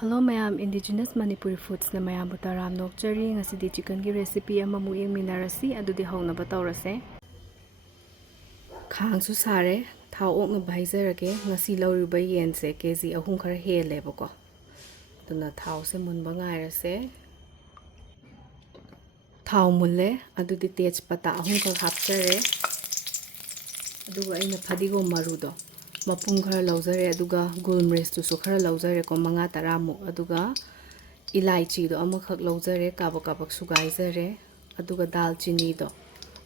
Hello mayam, indigenous Manipuri foods na mayam butaram nokchari ngasidi chicken gi recipe amamu yengminarasi adudi hawnaba tawrase. Khang su sare thau ok na bhaizarage ngasi lawriba yense kg 3 khara helebako. Duna thau se munba ngairase. Thau mulle adudi tejpata 3 khar hapchare. Aduga aina phadigo marudo mapung khara lauzare aduga gulmrish tu su khara lauzare ko manga taramu aduga ilaichi do amakhak lauzare kabak kabak sugaizare aduga dalchini do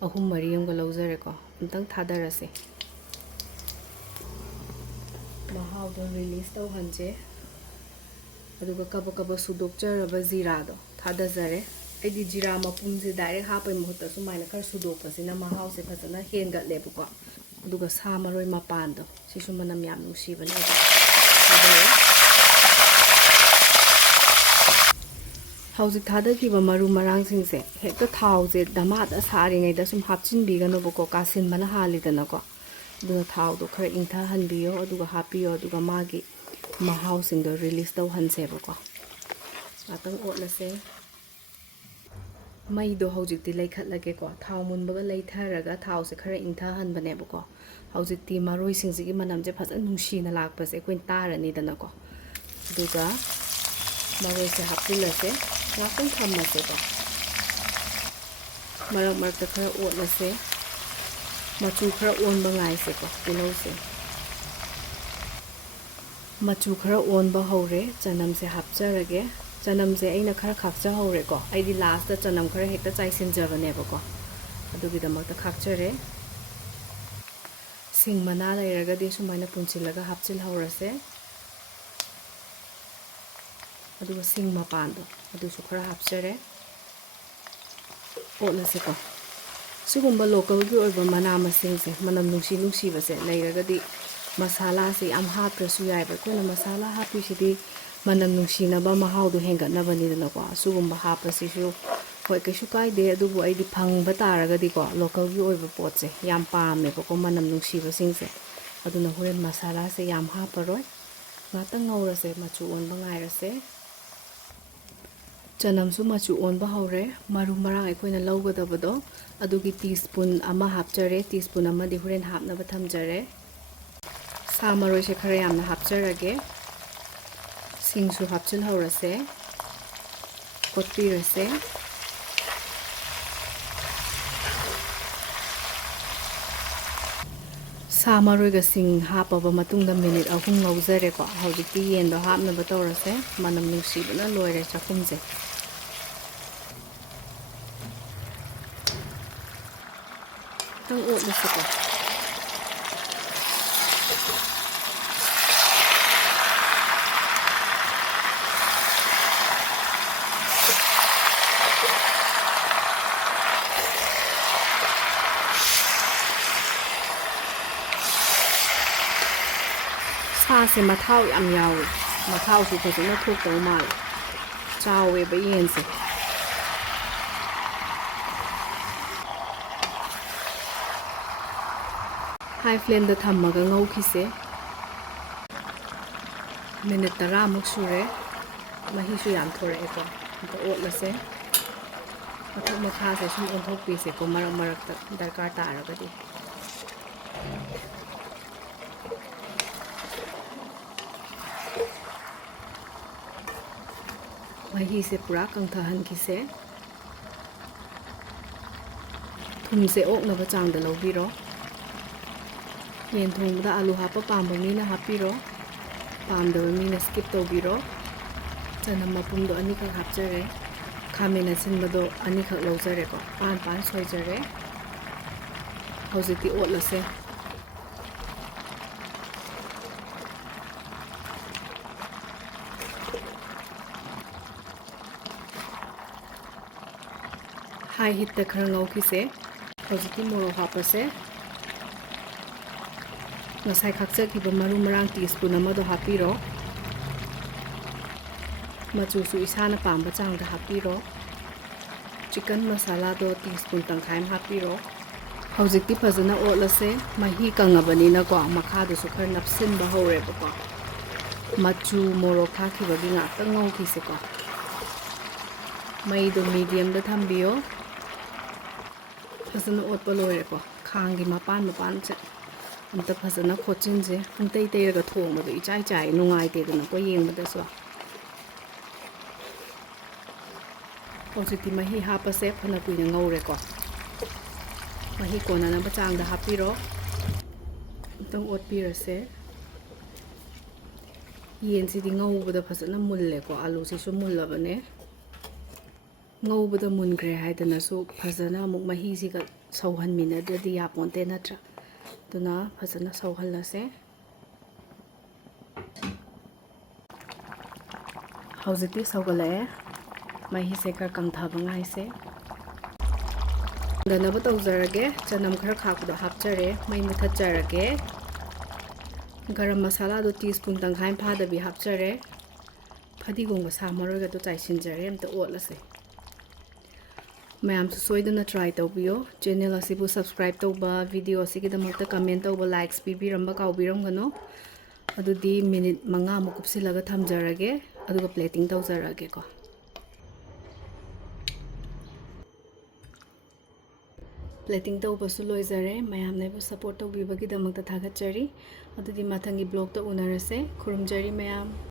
ahum mariyam ga lauzare ko untang thadarase mahau do release taw hanje aduga kabak kabak sudokcharaba jeera do thadazare aidi jeera mapung se direct hapai muhutta sumaina khara sudokpasina mahau se phajana hengat lebuko aduga sa maroi mapando sisu manam yam nusibane hauzik thada ki ba maru marang sing se hekta thau je damat asari ngai da sum hapchin bi gano boko kasin mana hali dana ko aduga thau do khara ingtha hanbiyo aduga hapiyo aduga magi mahau sing do release taw hanse boko atang otlase mai do hauzik ti laikhat lage ko thau mun baga laitharaga thau se khara ingtha han bane bako hauzik ti maroi sing ji manam je phajan nungshi na lakpa se kuin tarani dana ko duga maroi se hapilase lakong thammase ko marak marak ta khara otlase machu khara on ba ngai se ko tilo se machu khara on ba hore chanam se hapcharage chanam je aina khara khakcha hore ko aidi last ta chanam khara hekta chai sinjabane bako adugi damak ta khakchare sing mana lairaga de sumaina punchilaga hapchil horase aduga sing mapando adu su khara hapchare otlase ko sugumba local gi oiba mana masing se manam nungsi nungsi base lairaga di masala se am haprasu yai ba kona masala hapi sidi manam nungsi na ba mahau do henga na bani na ko sugumba hapasi su hoi kaisu kaide adubu aidi phangba taraga di ko local gi oiba pot se yam pame ko manam nungsi ba sing se aduna horen masala se yam haparoi ngata ngaurase machu on ba ngairase chanam su machu on ba hore maru marang aikoina lawgadabado adugi teaspoon ama hapchare teaspoon ama di horen hapna ba thamjare sa maroi se khara yamna hapcharage sing su hapchil horase kotpirase sa maroi ga sing hapaba matungda minute 3 lauzare ko hawjikti yendo hapna ba tawrase manam nusibana loire chakumje tang otlase ko sa se mathau yam yawi mathau su phajana thuk taw mal chawe ba yen se high flame da thammaga ngau khise minute 10 muk sure mahi su yam thore ko to otlase mathuk makha se sum onthok pi se ko marak marak ta darkar ta araga di mahi se pura kangthahan kise thum se ok na ba chang da lobiro yen thong da alu hapa pamba mi na hapiro pamda mi na skip to biro chanam mapum do ani ka hapjare khamena sinba do ani khak lojare ko pan pan soijare hojiti otlase high heat ta khara ngau khise hojiti moro hapase nasai khakcha ki ba maru marang teaspoon ama do hapiro machu su isana pamba chang da hapiro chicken masala do teaspoon tangkhai hapiro hojikti phajana otlase mahi kangabani na ko makha do su khar napsin ba hore ba ko machu morok thakibagi ngakta ngaukhise ko maido medium da thambiyo phasana otpa loireko khanggi mapan se amta phasana khochinje pungtei teiraga thongbado ichai chai nungai tedana ko yengbada so hojiti mahi hapase phana kuina ngaureko mahi kona na bachang da hapiro tang otpirase yen si di ngaubada phasana mulle ko alu si su mullabane ngaubada mungre haidana su phasana amuk mahi si ka sauhan mina dadi yaponte natra tuna phasana sauhalase hojiti saugalae mahi se kar kangthaba ngai se danaba tawjarage chanam khara khakdo hapchare mai muthatjarage garam masala do teaspoon tanghain phada bi hapchare phadi gongba samaroga to chaisinjare amta otlase mayam su soidana try tawbiyo channel asibu subscribe tawba video asigi damakta comment tawba likes pibiramba kawbiramgano adudi minute manga mu kupsilaga thamjarage aduga plating tawjarage ko plating tawbasu loizare mayam naibu support tawbibagi damakta thagachari adudi mathangi blog ta unarase khurumjari mayam